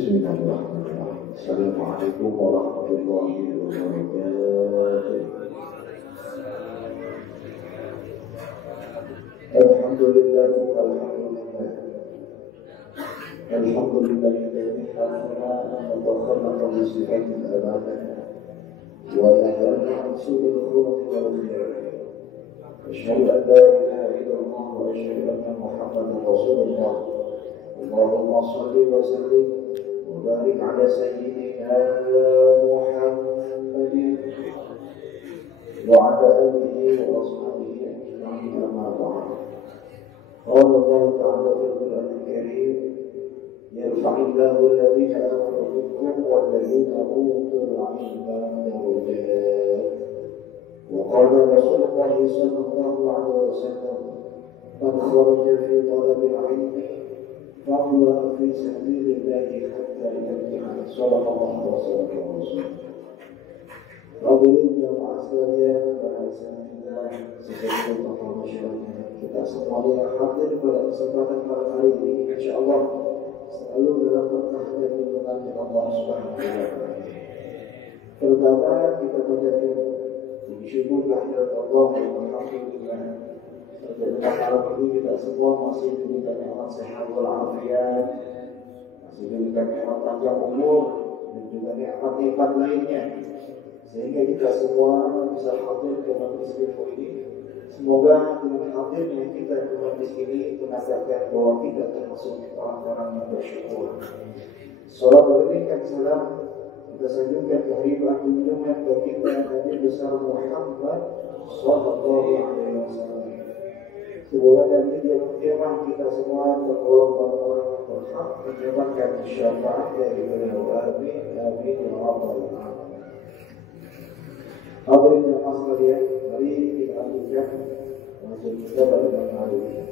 Bismillahirrahmanirrahim. Assalamualaikum warahmatullahi wabarakatuh. Alhamdulillah. Alhamdulillah alladhi khalaqana wa khalaqa min sifatin abadana wa nahana an su'il khuluq wal khuluq. Asyhadu an la ilaha illallah wa asyhadu anna Muhammadan Rasulullah. Allahumma shalli wa sallim wa barik ala sayyidina Muhammadin wa ala alihi wa ashabihi ajma'in, amma ba'd. Qala Allah ta'ala fil Qur'anil Karim: yarfa'illahu alladhina amanu minkum walladhina utul 'ilma darajat. Wa qala Rasulullah sallallahu alaihi wasallam: man kharaja fi talabil 'ilmi fahuwa fi sabilillahi hatta yarji'a. Sallallahu alaihi wasallam. Hadirin jamaah sekalian, bahasanya sesuatu tokoh masyarakat kita semuanya hadir pada kesempatan malam hari ini, insyaallah selalu dalam berkah dan lindungan Allah Subhanahu wa taala. Pertama, kita panjatkan puji syukur kehadirat Allah dan alhamdulillah. Pada malam ini kita semua masih diberikan nikmat sehat walafiat, masih diberikan nikmat panjang umur dan juga nikmat-nikmat lainnya, sehingga kita semua bisa hadir ke majlis ilmu ini. Semoga dengan hadirnya kita ke majlis ini menandakan bahwa kita termasuk orang-orang yang bersyukur. Salat berikan salam kita sanjungkan kehadiran junjungan baginda Nabi besar Muhammad sallallahu alaihi wasallam. Semoga dan dia kita semua tergolong orang-orang yang berhak mendapatkan syafaat dari beliau. Amin amin ya rabbal alamin. Hadirin jemaah sekalian, mari kita lanjutkan masuk kita pada malam hari ini.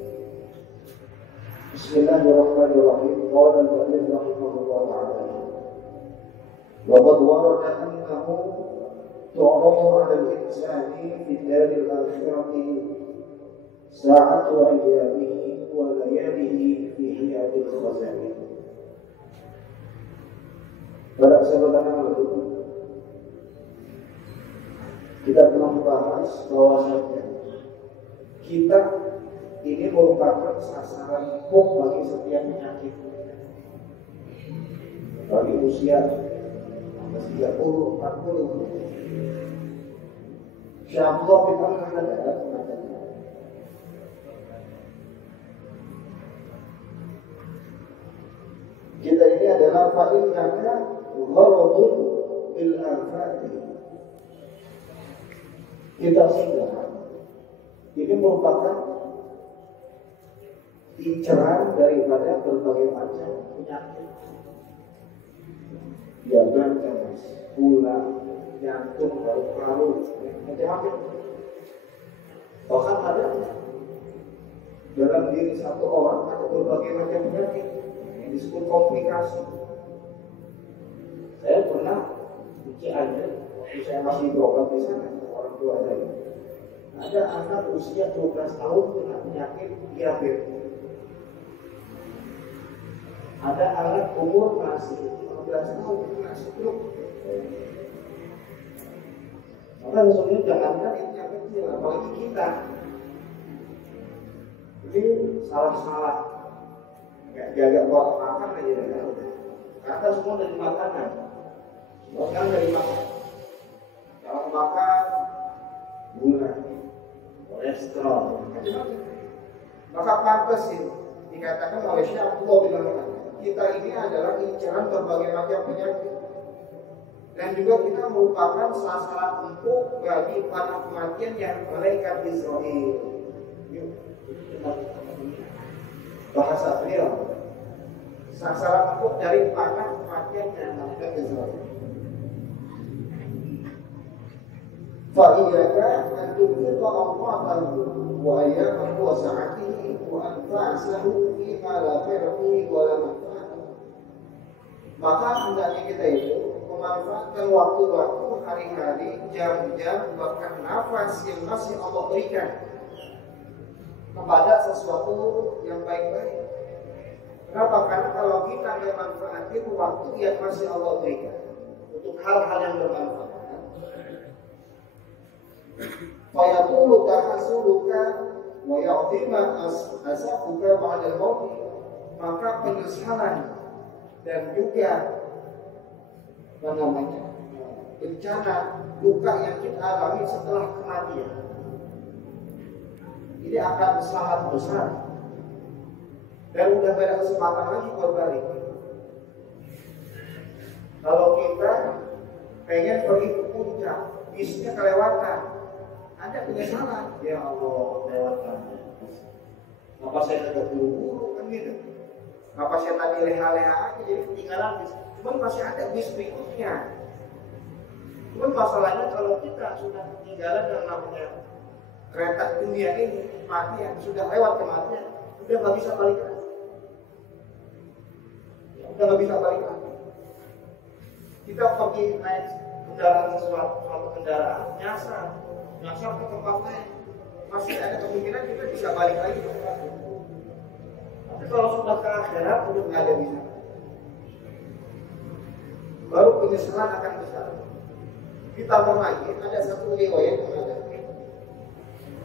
Bismillahirrahmanirrahim. Qala al-mu'allif rahimahullah ta'ala: wa qad warada annahu tu'radu 'ala al-insani fi daril akhirati sa'atu ayyamihi wa layalihi fi hiyadil khazanah. Para sahabat yang kita telah membahas bahwasanya kita ini merupakan sasaran empuk bagi setiap penyakit. Bagi usia 30, 40, insyaallah kita akan ada kita ini adalah fa'inna gharadun bil afati. Kita sudah ini merupakan inceran daripada berbagai macam penyakit, diabetes, gula, jantung, paru-paru, macam-macam. Bahkan ada dalam diri satu orang ada berbagai macam penyakit yang disebut komplikasi. Saya pernah di Cianjur, waktu saya masih berobat di sana, orang tua saya, ada anak usia 12 tahun kena penyakit diabetes. Ada anak umur masih 15 tahun kena stroke. Maka sesungguhnya jangankan ini yang kecil, apalagi kita. Ini salah-salah, nggak jaga pola makan aja ya. Karena semua dari makanan, bahkan dari makan. Kalau makan gula, kolesterol, macam-macam. Maka pantas itu dikatakan oleh Syekh Abdullah bin Al-Mu'min, kita ini adalah incaran berbagai macam penyakit, dan juga kita merupakan sasaran empuk bagi panah kematian yang malaikat Israel. Bahasa beliau, sasaran empuk dari panah kematian yang malaikat Israel. فَإِيَّاكَ أَنْ تُنْفِقَ أَمْوَالَهُ وَأَيَّامَهُ وَسَعَتِهِ وَأَنْفَاسَهُ فِيمَا لَا خَيْرَ فِيهِ وَلَا مَنْفَعَةَ. Maka hendaknya kita itu memanfaatkan waktu-waktu, hari-hari, jam-jam, bahkan nafas yang masih Allah berikan kepada sesuatu yang baik-baik. Kenapa? Karena kalau kita memanfaatkan waktu yang masih Allah berikan untuk hal-hal yang bermanfaat, fayatulu tahasuluka wa ya'dhima asafuka ba'dal maut, maka penyesalan dan juga bencana duka yang kita alami setelah kematian ini akan sangat besar dan udah gak ada kesempatan lagi buat balik. Kalau kita pengen pergi ke puncak, bisnya kelewatan, ada penyesalan. Ya Allah, lewatkan. Kenapa saya tidak buru-buru kan gitu? Kenapa saya tadi leha-leha aja jadi ketinggalan bis? Cuman masih ada bis berikutnya. Cuman masalahnya kalau kita sudah ketinggalan yang namanya kereta dunia ini, kematian, sudah lewat kematian, udah nggak bisa balik lagi. Udah nggak bisa balik lagi. Kita pergi naik kendaraan suatu kendaraan, nyasar ke tempat lain, masih ada kemungkinan kita bisa balik lagi ke tempat itu. Tapi kalau sudah ke akhirat, udah nggak ada bisa. Baru penyesalan akan besar. Ditambah lagi ada satu riwayat mengatakan,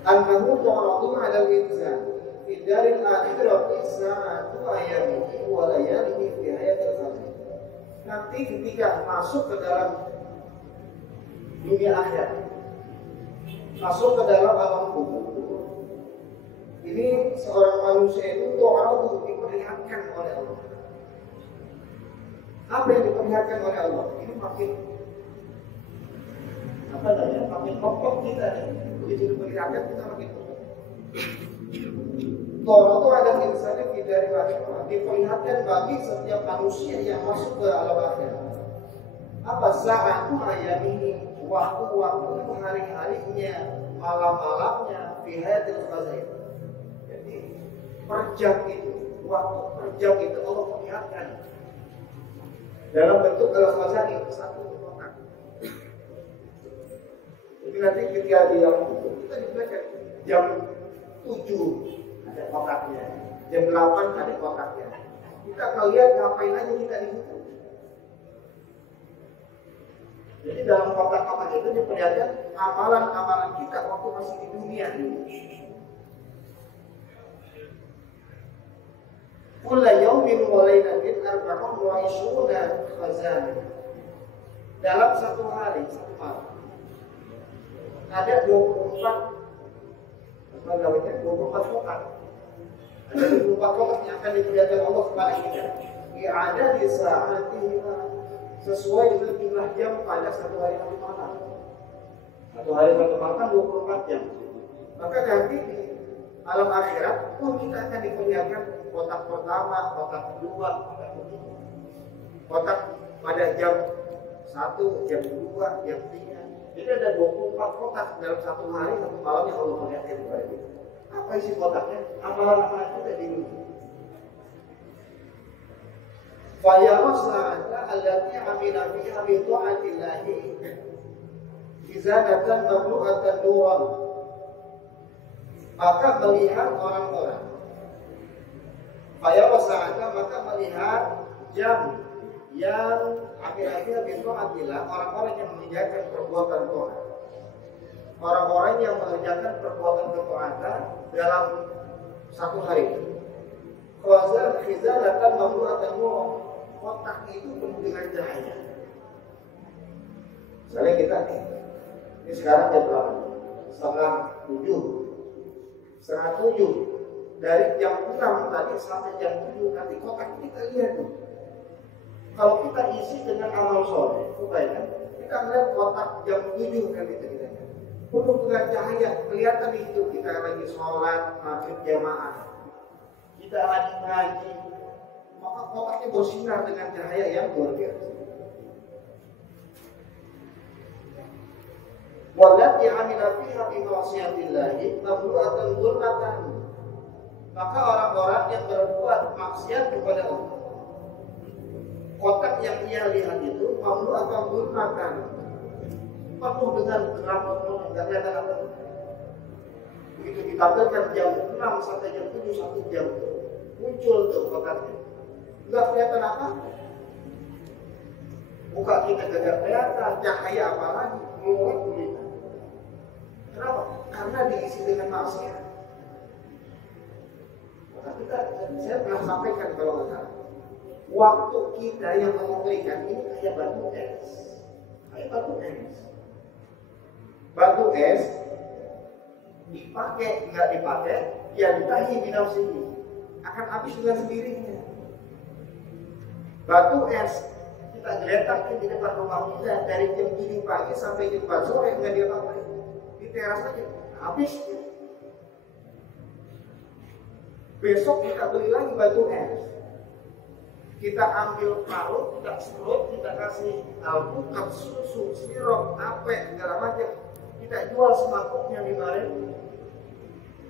"Annahu tu'radu 'ala al-insan fi daril akhirati sa'atu ayamihi wa layalihi fi hayatil qabr." Nanti ketika masuk ke dalam dunia akhirat, masuk ke dalam alam kubur, ini seorang manusia itu tu'radu, diperlihatkan oleh Allah. Apa yang diperlihatkan oleh Allah? Ini makin makin kokoh kita nih. Begitu diperlihatkan kita makin kokoh. Torah itu ada misalnya dari akhirat, diperlihatkan bagi setiap manusia yang masuk ke alam akhirat. Apa saatku ayam ini, waktu-waktu hari-harinya, malam-malamnya, fi hayatil qazair. Jadi per jam itu, waktu per jam itu Allah perlihatkan dalam bentuk alam qazair satu kotak. Jadi nanti ketika di alam kubur kita diberikan jam 7 ada kotaknya, jam 8 ada kotaknya. Kita akan lihat ngapain aja kita di situ. Jadi dalam kotak-kotak itu diperlihatkan amalan-amalan kita waktu masih di dunia ini. Kulla yaumin wa lailatin arba'un wa ishruna khazanah. Dalam satu hari, satu malam, ada 24 kotak. Ada 24 kotak yang akan diperlihatkan Allah kepada kita. Ada di saat ini sesuai dengan jumlah jam pada satu hari satu malam. Satu hari satu malam 24 jam. Maka nanti di alam akhirat pun kita akan diperlihatkan kotak pertama, kotak kedua, kotak ketiga. Kotak pada jam 1, jam 2, jam 3. Jadi ada 24 kotak dalam satu hari satu malam yang Allah perlihatkan kepada kita. Apa isi kotaknya? Amalan-amalan kita di dunia. Fayarasa'ata allati amila fiha bi ta'atillahi izadatan mamlu'atan nuran. Maka melihat orang-orang, fayarasa'ata, maka melihat jam yang amila fiha bi ta'atillah, orang-orang yang mengerjakan perbuatan taat, orang-orang yang mengerjakan perbuatan ketaatan dalam satu hari. Khizalatan mamlu'atan nuran. Kotak itu penuh dengan cahaya. Misalnya kita ini sekarang jam berapa? Setengah 7. Dari jam 6 tadi sampai jam 7 nanti kotak kita lihat tuh. Kalau kita isi dengan amal soleh, supaya kita melihat kotak jam 7 nanti kita penuh dengan cahaya, kelihatan itu kita lagi sholat maghrib jamaah, kita lagi ngaji, maka kotaknya bersinar dengan cahaya yang luar biasa. Wallati amila fiha bi ma'siyatillahi mamlu'atan dzulmatan. Maka orang-orang yang berbuat maksiat kepada Allah, kotak yang ia lihat itu mamlu'atan dzulmatan, penuh dengan gelap, enggak kelihatan apa. Begitu ditampilkan jam 6 sampai jam 7 1 jam, muncul tuh kotaknya. Nggak kelihatan apa? Muka kita gak kelihatan, cahaya apalagi, melorot begitu. Kenapa? Karena diisi dengan maksiat. Maka saya pernah sampaikan kalau nggak salah, waktu kita yang memulihkan ini kayak batu es. Kayak batu es. Batu es dipakai, nggak dipakai, ya ditahi binafsihi, akan habis dengan sendirinya. Batu es kita geletakkan di depan rumah kita dari jam 7 pagi sampai jam 4 sore nggak dia pakai, di teras aja habis. Besok kita beli lagi batu es, kita ambil parut, kita serut, kita kasih alpukat, susu, sirup, apa segala macam, kita jual semangkuknya 5.000.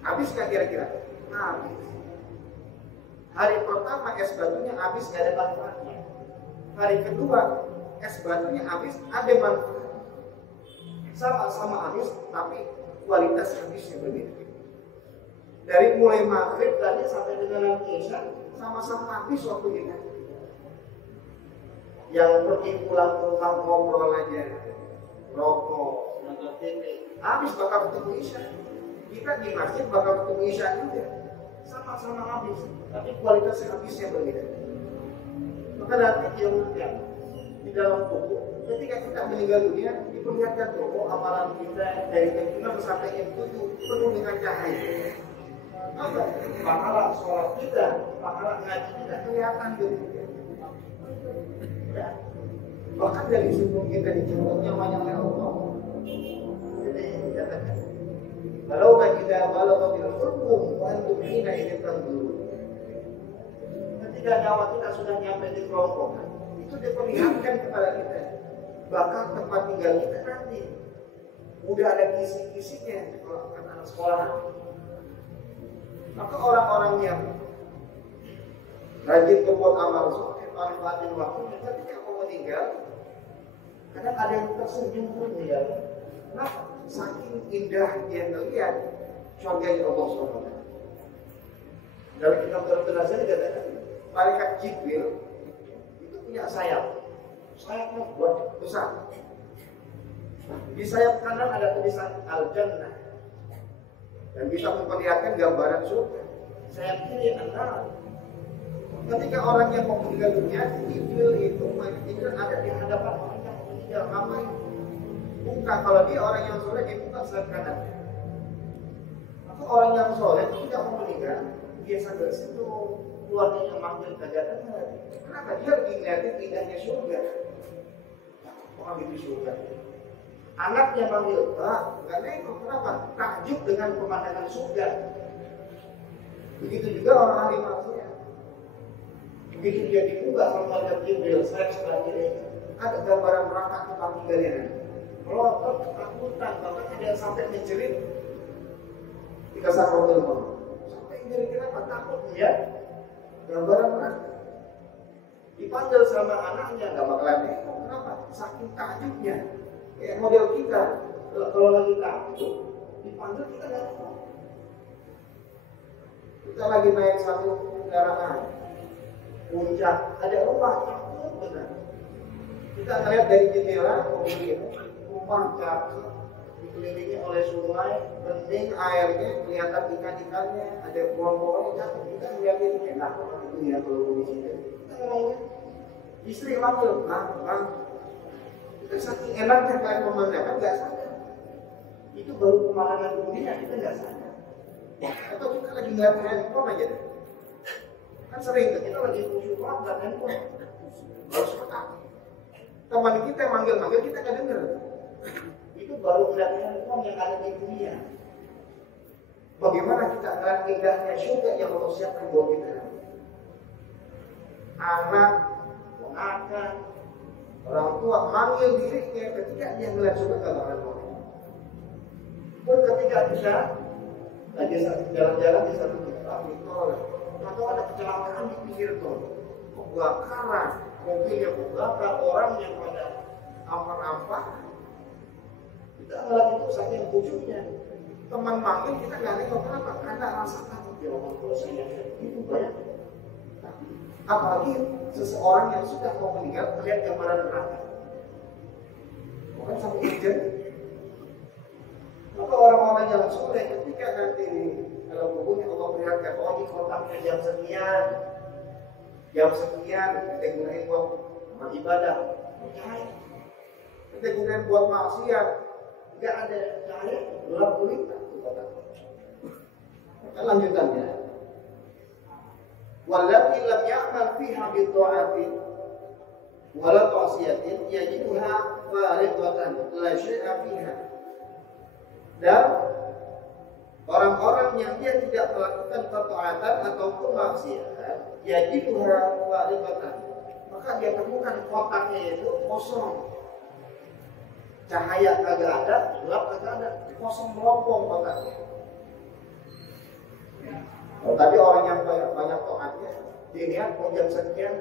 Habis nggak kira-kira? Habis. Hari pertama es batunya habis, nggak ada manfaatnya. Hari kedua es batunya habis, ada manfaat. Sama-sama habis, tapi kualitas habisnya berbeda. Dari mulai maghrib tadi sampai dengan isya, sama-sama habis waktu kita. Yang pergi pulang ke rumah ngobrol aja, rokok, nonton TV, habis bakal ketemu isya. Kita di masjid bakal ketemu isya juga, sama-sama habis, tapi kualitas habisnya berbeda. Maka nanti diumumkan di dalam buku, ketika kita meninggal dunia, diperlihatkan tuh amalan kita dari jam 6 sampai jam 7 penuh dengan cahaya. Apa? Pahala sholat kita, pahala ngaji kita kelihatan gitu. Ya. Bahkan dari sebelum kita dijemput nyawanya oleh Allah. Jadi dikatakan, kalau kita balaghatil hulqum wa antum hina idzin tanzurun. Ketika nyawa kita sudah nyampe di kerongkongan, itu diperlihatkan kepada kita bakal tempat tinggal kita nanti. Udah ada kisi-kisinya kalau kata anak sekolah. Maka orang-orang yang rajin berbuat amal soleh, manfaatin waktunya, ketika mau meninggal, kadang ada yang tersenyum pun ya. Kenapa? Saking indah dia melihat surganya Allah SWT. Dalam kitab Al-Qur'an dikatakan, malaikat Jibril itu punya sayap. Sayapnya buat besar. Di sayap kanan ada tulisan Al-Jannah dan bisa memperlihatkan gambaran surga. Sayap kiri An-Nar. Ketika orang yang mau meninggal dunia, Jibril itu ada di hadapan orang yang meninggal ramai. Buka, kalau dia orang yang soleh dibuka sayap kanannya. Maka orang yang soleh tidak mau meninggal, dia sambil senyum, keluarganya manggil kagak dengar. Kenapa? Dia lagi ngeliatin indahnya surga. Orang itu surga. Anaknya panggil, Pak, nggak nengok, kenapa? Takjub dengan pemandangan surga. Begitu juga orang ahli maksiat. Begitu dia dibuka sama malaikat Jibril, sayap sebelah kiri, ada gambaran neraka tempat tinggalnya. Melotot, ketakutan, bahkan ada yang sampai menjerit ketika sakaratul maut. Sampai menjerit, kenapa? Takut ya. Gambaran neraka. Dipanggil sama anaknya, nggak bakalan nengok. Kenapa? Saking takjubnya. Kayak model kita, kalau lagi takut, dipanggil kita nggak tahu. Kita lagi naik satu kendaraan, puncak, ada rumah takut benar. Kita ngeliat dari jendela, rumah cakep, dikelilingi oleh sungai, bening airnya, kelihatan ikan-ikannya, ada pohon-pohon cakep. Kita ngeliat ini enak banget itu ya kalau di sini. Kita ngomongin, istri manggil, bang. Saking enaknya kalian pemandangan nggak sadar. Itu baru pemandangan dunia, kita nggak sadar. Atau kita lagi ngeliat handphone aja deh. Kan sering kita lagi khusyuk banget handphone. Baru sebentar. Teman kita manggil-manggil kita nggak denger. Itu baru ngeliat handphone yang ada di dunia. Bagaimana kita ngeliat indahnya surga yang Allah siapkan buat kita? Anak, ponakan, orang tua manggil dirinya ketika dia melihat surga nggak bakalan mau. Pun ketika kita lagi jalan-jalan di satu titik tol, atau ada kecelakaan di pinggir tol, kebakaran, mobilnya kebakar, orang yang pada ampar-ampar, kita ngeliat itu saking khusyuknya. Teman manggil kita nggak nengok, kenapa? Karena rasa takut ya Allah, kalau saya itu banyak. Apalagi seseorang yang sudah mau meninggal melihat gambaran neraka. Bukan sampai hujan. Maka orang-orang yang soleh ketika nanti dalam bukunya Allah perlihatkan, oh di kotaknya jam sekian, kita gunain buat ibadah, cahaya. Kita gunain buat maksiat, nggak ada cahaya, gelap gulita di kotak. Maka lanjutannya, wallati lam ya'mal fiha bi ta'atin wala ta'siyatin yajiduha fariqatan la syai'a fiha. Dan orang-orang yang dia tidak melakukan ketaatan ataupun maksiat, yajiduha fariqatan, maka dia temukan kotaknya itu kosong. Cahaya kagak ada, gelap kagak ada, kosong melompong kotaknya. Kalau tadi orang yang banyak taatnya, dilihat jam sekian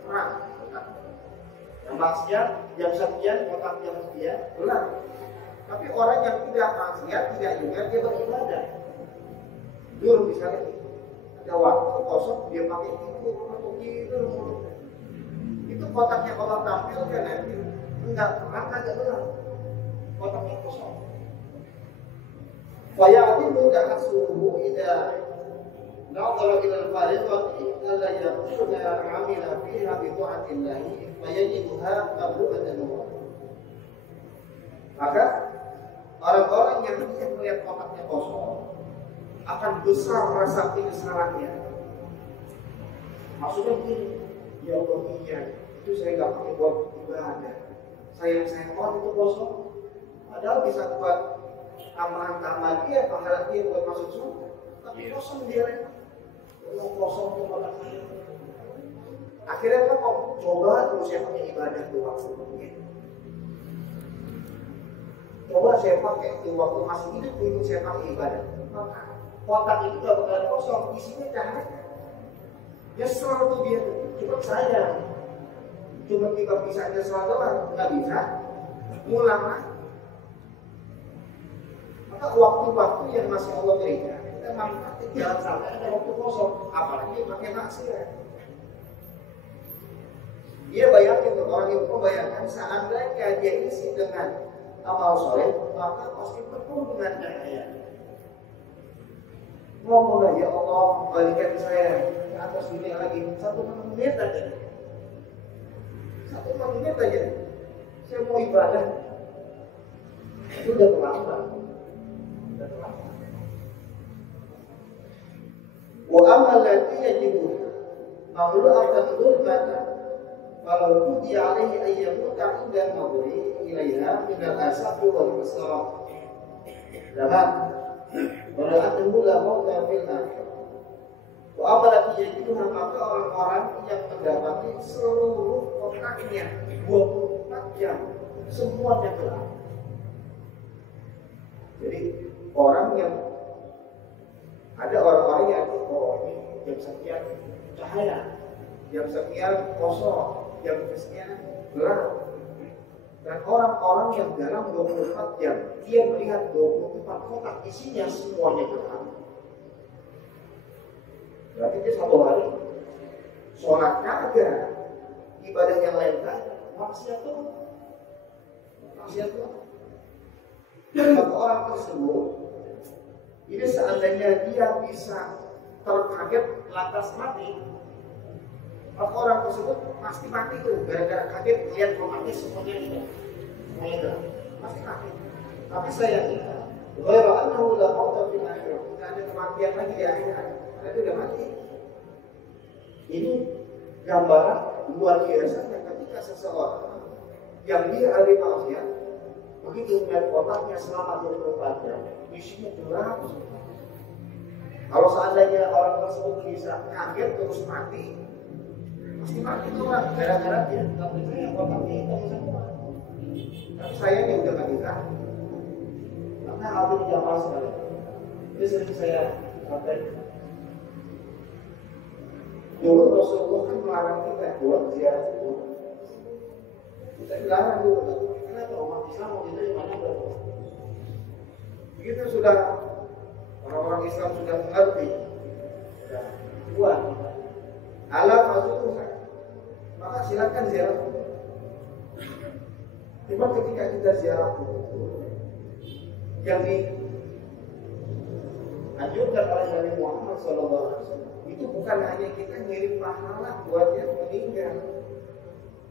terang kotaknya. Yang maksiat jam sekian, kotak jam sekian gelap. Tapi orang yang tidak maksiat, tidak juga dia beribadah. Dulu misalnya ada waktu kosong dia pakai tidur mulu. Itu kotaknya Allah tampilkan nanti enggak terang, agak gelap. Kotaknya kosong. Fayatimu da'asuhu idza نظر إلى الفارقة ألا يكون عمل فيها بطاعة الله فيجدها مبلوغة النور. Maka orang-orang yang tidak melihat kotaknya kosong akan besar rasa penyesalannya. Maksudnya begini, ya Allah iya, itu saya nggak pakai buat ibadah. Sayang itu kosong. Padahal bisa buat amalan-amalan dia, pahala dia buat masuk surga. Tapi kosong dia. Kosong tuh kotaknya. Akhirnya kok coba terus saya pakai ibadah tuh waktu. Coba saya pakai di waktu masih hidup itu saya pakai ibadah. Maka kotak itu gak bakal kosong, isinya cahaya. Nyesel tuh dia tuh. Cuma saya, cuma kita bisa nyesel doang, nggak bisa ngulang lagi. Maka waktu-waktu yang masih Allah berikan, kita manfaatin, jangan sampai ada waktu kosong, apalagi pakai maksiat. Dia bayangin, orang itu bayangkan seandainya dia isi dengan amal soleh, maka pasti penuh dengan cahaya. Ngomong ya Allah, balikan saya ke atas dunia lagi 1 menit aja. 1 menit aja. Saya mau ibadah. Itu udah terlambat. Wa amal lati yajibu mamlu'atan dhulmatan kalau tudi alaihi ayyamuta inda mabri ilaiha min al-asab wal masarah. Dapat berarti la mauta fil akhir. Wa apalagi itu maka orang-orang yang mendapati seluruh kotaknya 24 jam semuanya gelap. Jadi orang yang ada orang-orang yang ini jam sekian cahaya, jam sekian kosong, jam sekian gelap. Dan orang-orang yang dalam 24 jam dia melihat 24 kotak isinya semuanya gelap. Berarti dia 1 hari sholatnya ada, ibadah yang lain kan, maksiat tuh. Maka orang tersebut ini seandainya dia bisa terkaget lantas mati, maka orang tersebut pasti mati tuh gara-gara kaget melihat mati semuanya itu, pasti mati. Tapi saya kira, ghairu annahu la mauta fil akhirah, tidak ada kematian lagi di akhirat, karena itu sudah mati. Ini gambaran luar biasa ketika seseorang yang dia ahli maksiat begitu melihat kotaknya selama 24 jam, isinya gelap. Kalau seandainya orang tersebut bisa kaget terus mati, pasti mati tuh orang gara-gara dia nggak percaya kotaknya hitam semua. Tapi sayangnya udah nggak bisa. Karena hal ini jamaah sekali. Ini sering saya sampaikan. Dulu Rasulullah kan melarang kita buat ziarah kubur. Kita dilarang dulu. Kenapa umat Islam mau kita di mana berapa? Begitu sudah orang-orang Islam sudah mengerti, sudah kuat. Allah masuk silakan ziarah kubur. Cuma ketika kita ziarah kubur, yang dianjurkan oleh Nabi Muhammad SAW itu bukan hanya kita ngirim pahala buat yang meninggal,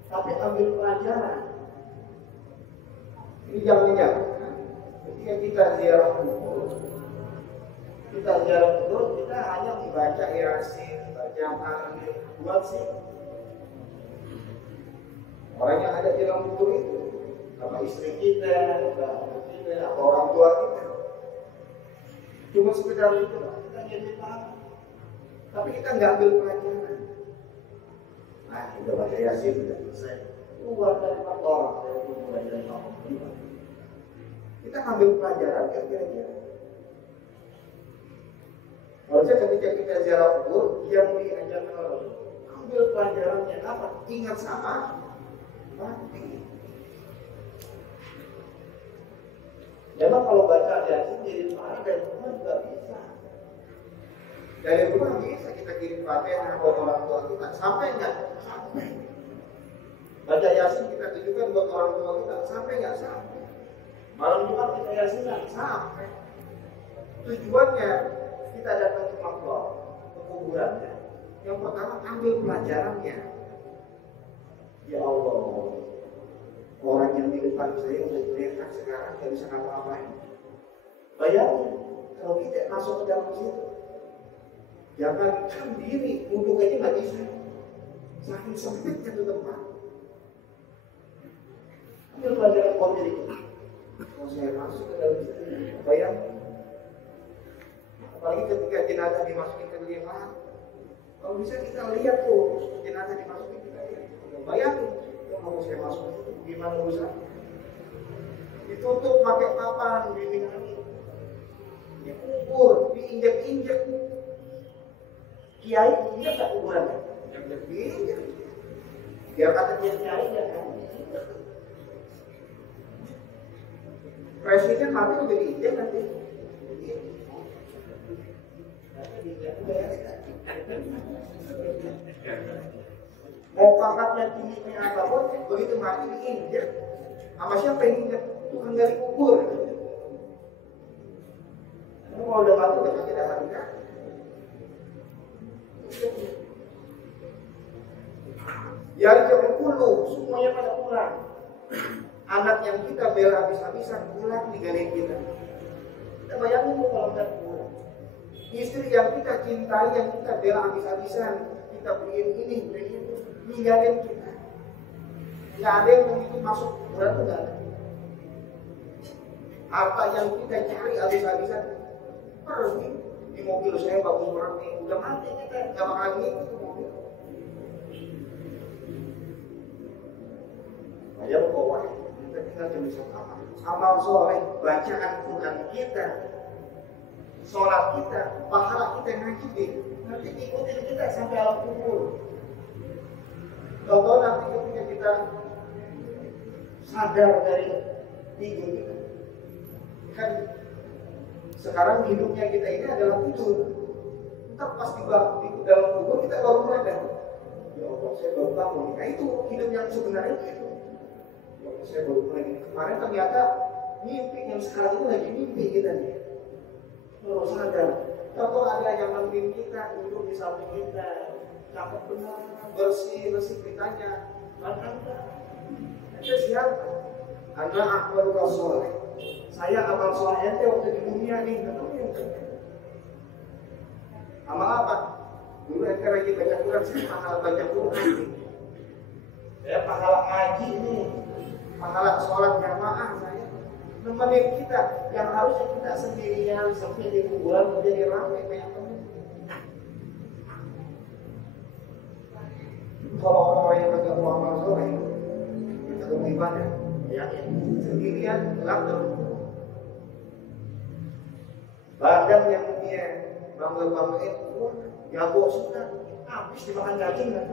tapi ambil pelajaran. Ini jangan-jangan ketika kita ziarah kubur, kita hanya membaca Yasin, baca Amin, buat sih orang yang ada di dalam kubur itu, sama istri kita, anak kita, atau orang tua kita. Cuma sekedar itu, kita jadi paham. Tapi kita nggak ambil pelajaran. Nah, kita baca Yasin sudah selesai. Keluar dari orang dari kubur dari Allah. Kita ambil pelajaran kan kira-kira. Harusnya ketika kita ziarah kubur, yang diajarkan Allah, ambil pelajarannya apa? Ingat sama mati. Memang kalau baca Yasin jadi parah dari rumah juga bisa. Dari rumah bisa kita kirim Fatihah buat orang tua kita. Sampai nggak? Sampai. Baca Yasin kita tunjukkan buat orang tua kita. Sampai nggak? Sampai. Malam Jumat kita Yasin nggak? Sampai. Tujuannya kita datang ke makhluk, ke kuburannya. Yang pertama ambil pelajarannya. Ya Allah, orang yang di depan saya udah kelihatan sekarang nggak bisa ngapa-ngapain. Bayangin kalau kita masuk ke dalam situ, jangan diri, duduk aja nggak bisa. Saking sempitnya itu tempat. Ambil pelajaran buat diri kita. Kalau saya masuk ke dalam situ, bayangin. Apalagi ketika jenazah dimasukin ke liang lahat. Kalau bisa kita lihat tuh jenazah dimasukin kita lihat. Bayangin, kalau saya masuk itu gimana urusan? Ditutup pakai papan, dinding angin, dikubur, diinjak-injak. Kiai injak tak kuburannya? Diinjak. Biar kata dia kiai jangan diinjak. Presiden mati udah diinjak nanti. Mau pangkatnya tinggi kayak apapun, begitu mati diinjak. Sama siapa yang injak? Tukang gali kubur. Kalau udah mati udah tidak harga. Ya jangan dulu, semuanya pada pulang. Anak yang kita bela habis-habisan pulang ninggalin kita. Kita bayangin kalau nggak pulang. Istri yang kita cintai, yang kita bela habis-habisan, kita beliin ini, beliin itu, ninggalin kita. Nggak ada yang begitu masuk kuburan itu nggak ada. Harta yang kita cari habis-habisan pergi di mobil saya bagus banget nih, udah mati kita nggak bakal ngikut ke mobil. Ayo bawa kita tinggal jadi amal soleh, bacaan Quran kita, sholat kita, pahala kita ngaji nanti ikutin kita sampai alam kubur. Contoh nanti ketika kita sadar dari tidur kita, kan sekarang hidupnya kita ini adalah tidur. Ntar pas di dalam kubur kita baru sadar, ya Allah saya baru bangun. Nah itu hidup yang sebenarnya itu. Ya Allah saya baru mulai ini. Kemarin ternyata mimpi yang sekarang itu lagi mimpi kita nih. Baru sadar. Contoh ada yang memimpin kita, duduk di samping kita, cakep benar, bersih ditanya, mana anda? Anda siapa? Anda amal soleh. Saya amal soleh ente waktu di dunia nih. Amal apa? Dulu ente lagi baca Quran, saya pahala baca Quran nih. Saya pahala ngaji nih, pahala sholat jamaah saya. Nemenin kita yang harusnya kita sendirian sampai di kuburan menjadi ramai banyak teman. Kalau orang-orang yang agak mau amal soleh, kita mau ibadah, yakin sendirian gelap terus. Badan yang dia bangga-banggain, jago sudah habis dimakan daging kan.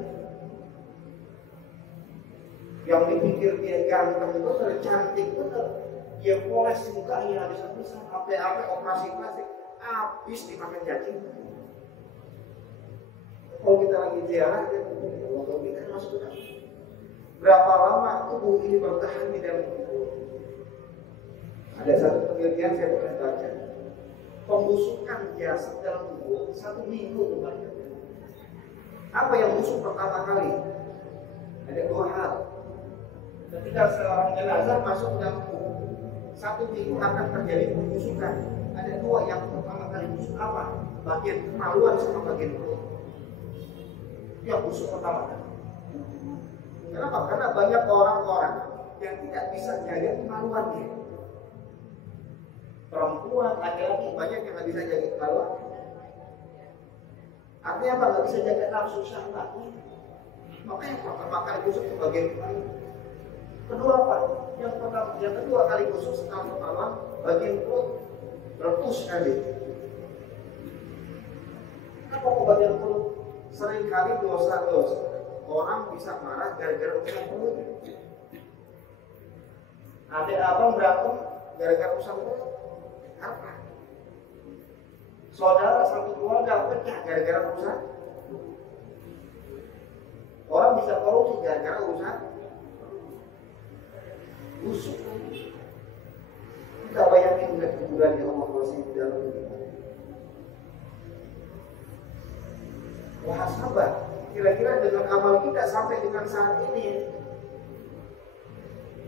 Yang dipikir dia ganteng bener, cantik bener, dia poles mukanya habis-habisan, apa-apa operasi plastik, habis dimakan cacing. Kalau kita lagi ziarah, kalau kita masuk ke dalam, berapa lama tubuh ini bertahan di dalam kubur. Ada satu penelitian saya pernah baca, pembusukan jasad dalam kubur 1 minggu umpamanya. Apa yang busuk pertama kali? Ada 2 hal. Ketika seorang jenazah masuk ke dalam kubur, 1 minggu akan terjadi pembusukan. Ada 2 yang pertama kali busuk apa? Bagian kemaluan sama bagian perut. Yang busuk pertama kali. Kenapa? Karena banyak orang-orang yang tidak bisa jaga kemaluannya. Perempuan, laki-laki banyak yang nggak bisa jaga kemaluan. Artinya apa? Nggak bisa jaga nafsu syahwatnya. Makanya pertama kali busuk itu bagian kemaluan. Kedua apa? Yang kedua kali busuk setelah kemaluan bagian perut meletus kali. Kenapa kok bagian perut? Seringkali dosa-dosa orang bisa marah gara-gara urusan perut. Adik abang berantem gara-gara urusan perut. Apa? Saudara satu keluarga pecah gara-gara urusan. Orang bisa korupsi gara-gara urusan busuk. Kita bayangin dengan kuburan yang Allah masih di dalam ini. Wah sahabat, kira-kira dengan amal kita sampai dengan saat ini,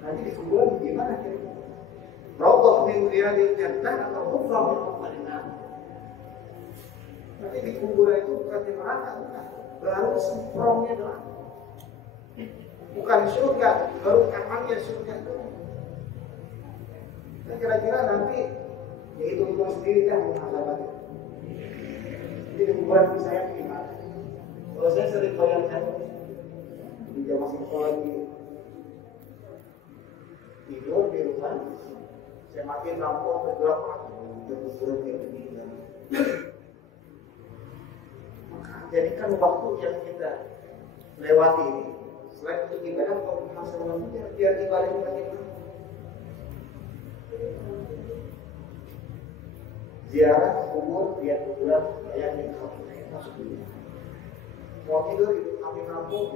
nanti di kuburan gimana kira-kira? Raudhah min riyadil jannah atau hufrah min hufadil nar. Nanti di kuburan itu bukan di neraka, bukan. Baru semprongnya doang. Bukan surga, baru kamarnya surga itu. Dan kira-kira nanti ya hitung-hitung sendiri kan sahabatnya. Jadi di kuburan saya gimana? Kalau saya sering bayangkan di zaman sekolah tidur di rumah, saya matiin lampu sampai gelap dan kuburan kayak begini. Maka jadikan waktu yang kita lewati ini selain untuk ibadah, kalau masalah biar ibadah kita ziarah kubur, lihat kuburan, bayangin kalau masuk dunia. Mau tidur itu kami kampung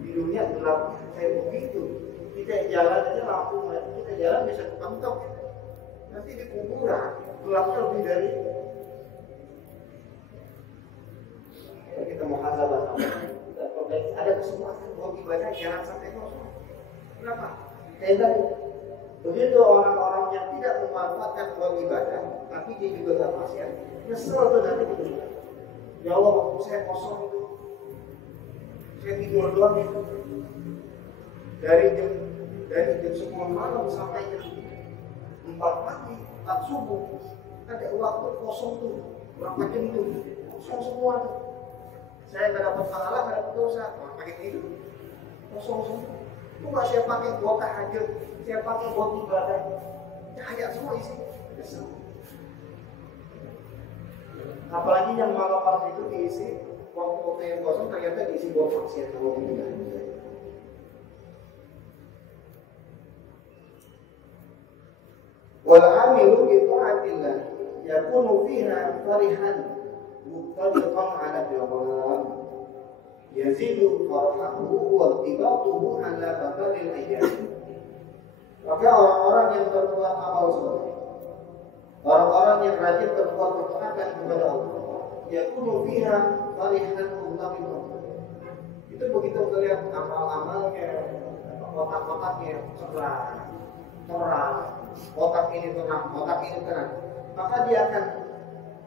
di dunia gelap kayak begitu. Kita jalan aja lampu, kita jalan bisa kepentok. Nanti di kuburan gelapnya lebih dari itu. Kita mau hasabah kita perbaiki. Ada kesempatan buat ibadah jangan sampai kosong. Kenapa? Kayak tadi. Begitu orang-orang yang tidak memanfaatkan uang ibadah, tapi dia juga gak maksiat, nyesel tuh nanti di dunia. Ya Allah, waktu saya kosong itu, saya tidur doang itu. Dari jam 10 malam sampai jam 4 pagi, 4 subuh, ada waktu kosong tuh, berapa jam tuh, kosong semua tuh. Saya nggak dapat pahala, nggak dapat dosa, pakai tidur, kosong semua. Itu nggak saya pakai buat tahajud, saya pakai buat ibadah, cahaya semua isi, kesel. Apalagi yang malam itu diisi waktu yang kosong ternyata diisi buat maksiat kalau tidak. Wal amilu bi ta'atillah yakunu fiha farihan muqtadiqan 'ala al-jawab yazidu farhahu wa tibatuhu 'ala badalil ayyam. Maka orang-orang yang berbuat amal soleh, orang-orang yang rajin berbuat ketaatan kepada Allah, yakunu fiha farihan muqtadiqan. Itu begitu melihat amal-amalnya, kotak-kotaknya cerah, terang, kotak ini tenang, kotak ini tenang, maka dia akan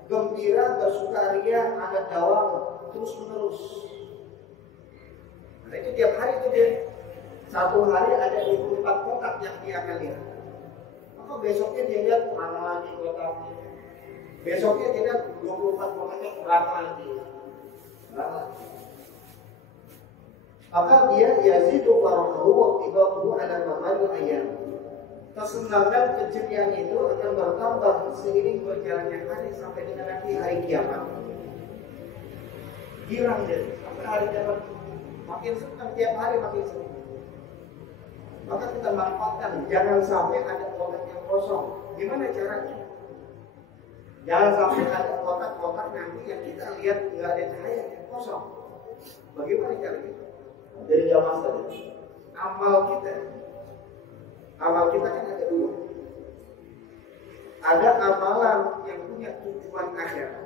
gembira, bersukaria, ada dawam terus menerus. Nah itu tiap hari itu dia, satu hari ada 24 kotak yang dia akan lihat. Maka besoknya dia lihat kurang lagi kotaknya, besoknya dia lihat 24 kotaknya kurang lagi. Maka dia yazidu farahu wa tibatuhu ala mamadil ayyam. Kesenangan keceriaan itu akan bertambah seiring berjalannya hari sampai dengan nanti hari kiamat. Girang jadi sampai hari kiamat makin senang, tiap hari makin senang. Maka kita manfaatkan, jangan sampai ada kotak yang kosong. Gimana caranya? Jangan sampai ada kotak-kotak nanti yang kita lihat nggak ada cahaya, kosong. Bagaimana cara kita? Dari jamaah tadi. Amal kita kan ada dua. Ada amalan yang punya tujuan akhirat.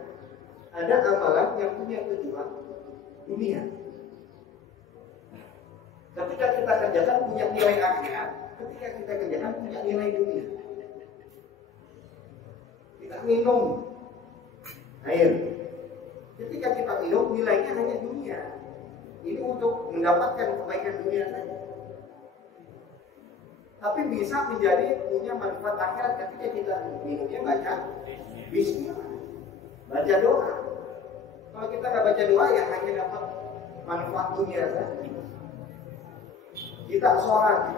Ada amalan yang punya tujuan dunia. Ketika kita kerjakan punya nilai akhirat, ketika kita kerjakan punya nilai dunia. Kita minum air. Ketika kita minum nilainya hanya dunia. Ini untuk mendapatkan kebaikan dunia saja. Tapi bisa menjadi punya manfaat akhirat ketika kita minumnya baca bismillah, baca doa. Kalau kita nggak baca doa ya hanya dapat manfaat dunia saja. Kita sholat,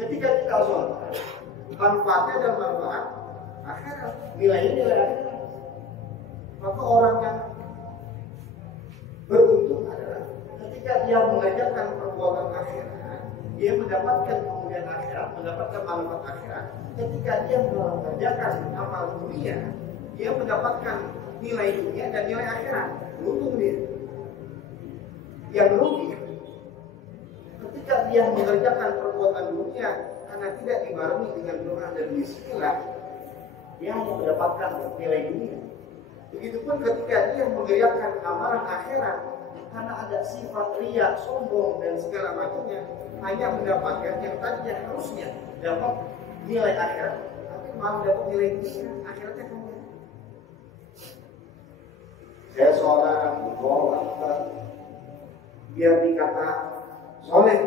ketika kita sholat, manfaatnya adalah manfaat akhirat, nilainya nilai akhirat. Maka orang yang beruntung adalah ketika dia mengerjakan perbuatan akhirat, dia mendapatkan kemudian akhirat, mendapatkan manfaat akhirat. Ketika dia mengerjakan amal dunia, dia mendapatkan nilai dunia dan nilai akhirat. Beruntung dia. Yang rugi ketika dia mengerjakan perbuatan dunia karena tidak dibarengi dengan doa dan bismillah, dia hanya mendapatkan nilai dunia. Begitupun ketika dia mengerjakan amalan akhirat karena ada sifat riya, sombong dan segala macamnya, hanya mendapatkan yang tadinya harusnya dapat nilai akhirat, tapi malah dapat nilai dunia, akhiratnya kemudian. Saya seorang biar dikata soleh,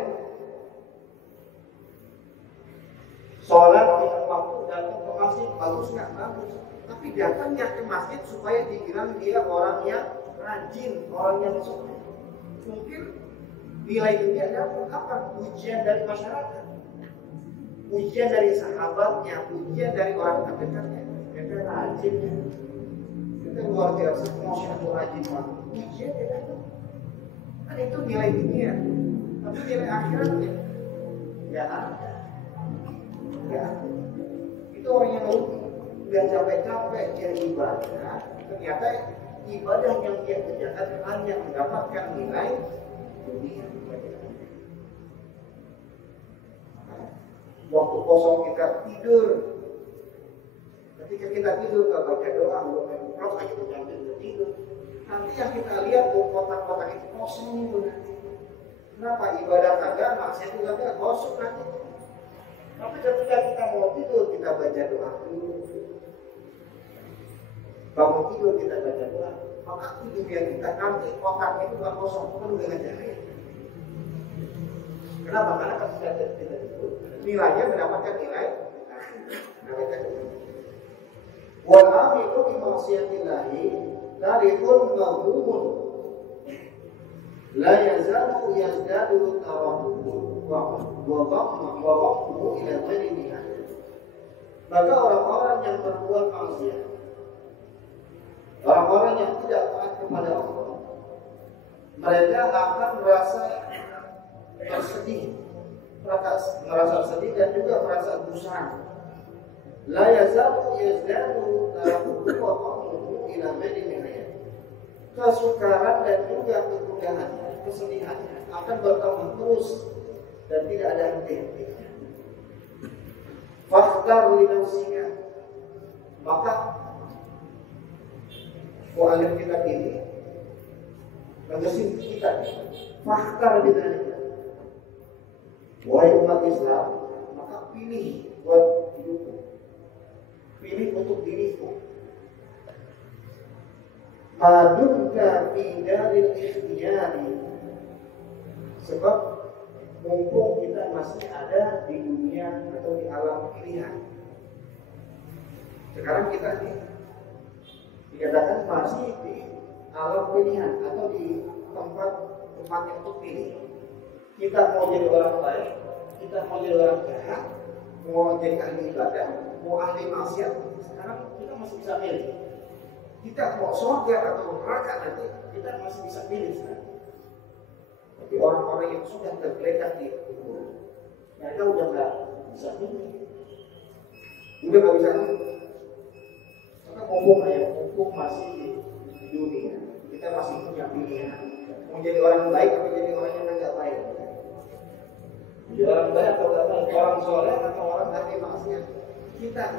sholat tidak waktu datang ke masjid bagus nggak bagus, tapi datangnya ke masjid supaya dibilang dia orang yang rajin, orang yang soleh. Mungkin nilai dunia dapat apa? Ujian dari masyarakat, ujian dari sahabatnya, ujian dari orang terdekatnya. Kita rajin, kita luar biasa, masya Allah rajin banget. Ujian dia dapat. Kan itu nilai dunia, tapi nilai akhiratnya ya ada. Ya, itu orang yang udah capek-capek dia ibadah, ternyata ibadah yang dia kerjakan hanya mendapatkan nilai dunia. Waktu kosong kita tidur, ketika kita tidur nggak baca doa, nggak main cross aja kita tidur. Nanti yang kita lihat kotak-kotak itu kosong itu nanti. Kenapa ibadah kagak, maksiat itu kagak, kosong nanti. Tapi ketika kita mau tidur, kita baca doa dulu. Bangun tidur kita baca doa, maka tidur yang kita nanti kotaknya itu bukan kosong, penuh dengan cahaya. Kenapa? Karena ketika kita tidur, nilainya mendapatkan nilai akhir. Wal amilu bi maksiatillahi tarikun maghrumun la yazalu yazdadu tarahuhu wa waqtuhu ila ghairi nihayah. Maka orang-orang yang berbuat maksiat, orang-orang yang tidak taat kepada Allah, mereka akan merasa bersedih, merasa sedih dan juga merasa gusar. La yazalu yazdadu tarahuhu wa waqtuhu ila ghairi nihayah. Kesukaran dan juga kegundahannya, kesedihannya akan bertambah terus dan tidak ada henti-hentinya. Faktar li nafsika, maka mu'alif kita ini menegaskan kita faktar li nafsika. Wahai umat Islam, maka pilih buat hidupmu, pilih untuk dirimu. Madumka fi daril ikhtiyari, sebab mumpung kita masih ada di dunia atau di alam pilihan. Sekarang kita dikatakan masih di alam pilihan atau di tempat yang untuk pilih. Kita mau jadi orang baik, kita mau jadi orang jahat, mau jadi ahli ibadah, mau ahli maksiat. Sekarang kita masih bisa pilih. Kita mau surga atau neraka nanti kita masih bisa pilih sekarang. Tapi orang-orang yang sudah tergeletak di kubur, mereka udah nggak bisa pilih, udah nggak bisa pilih. Maka mumpung masih di dunia, kita masih punya pilihan. Mau jadi orang baik atau jadi orang yang nggak baik. Jalan banyak terdapat orang soleh atau orang hati maksiat. Kita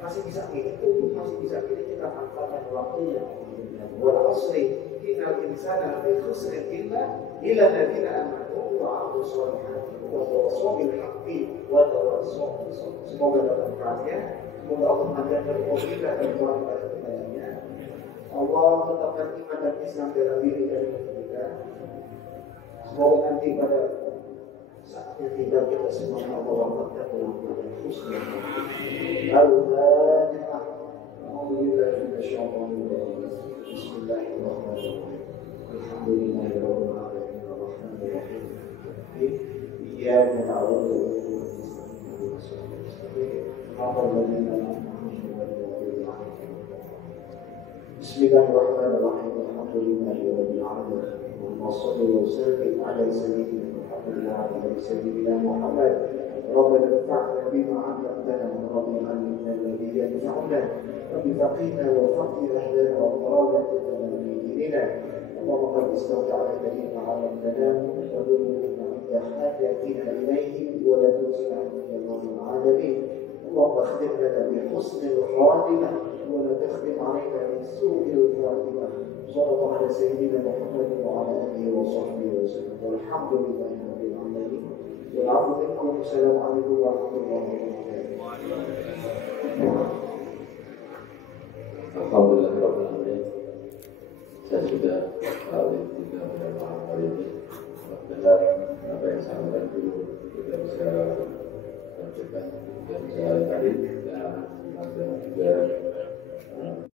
masih bisa itu masih bisa kita manfaatkan waktunya. Wal asri innal insana lafi khusrin illa alladziina aamanu wa 'amilus shalihati wa tawassaw bil haqqi wa tawassaw bis sabr. Semoga dalam perhatian, semoga Allah mengajarkan kita dan kepada kepadanya. Allah tetapkan iman dan Islam dalam diri kita. Semoga nanti pada saatnya tinggal kita semuanya Allah wafatkan dalam keadaan husnul khotimah. Al-Fatihah. A'udzubillahi minasyaitonir rajim. Bismillahirrahmanirrahim. Alhamdulillahirabbil alamin arrahmanir rahim. Iyyaka na'budu wa iyyaka nasta'in. Bismillahirrahmanirrahim. Alhamdulillahirabbil alamin. Wa sallallahu wa sallim ala sayyidina سيدنا محمد ربنا انفعنا بما علمتنا ورب علمنا الذي ينفعنا رب فقهنا وفقه اهلنا وقرابة ديننا اللهم قد استودعنا بما علمتنا وذلنا عند حاجتنا اليه ولا تنسنا يا رب العالمين اللهم اختم لنا بحسن الخاتمه ولا تختم علينا بسوء الخاتمه صلى الله على سيدنا محمد وعلى اله وصحبه وسلم والحمد لله رب العالمين والعفو منكم والسلام عليكم ورحمه الله وبركاته. Alhamdulillahirrahmanirrahim. Saya sudah kali tiga mendengar hari ini mendengar apa yang saya sampaikan dulu kita bisa lanjutkan dan saya tadi